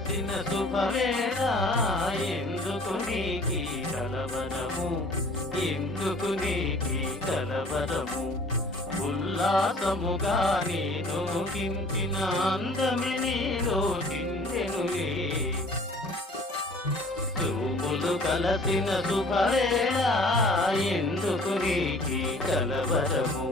కలసిన శుభవేళ ఎందుకు నీకి కలవరము, ఎందుకు నీకి కలవరము. ఉల్లాసముగా నేను కించిన అందమి నీలో చిందెనులే. చూపులు కలసిన శుభవేళ ఎందుకు నీకి కలవరము.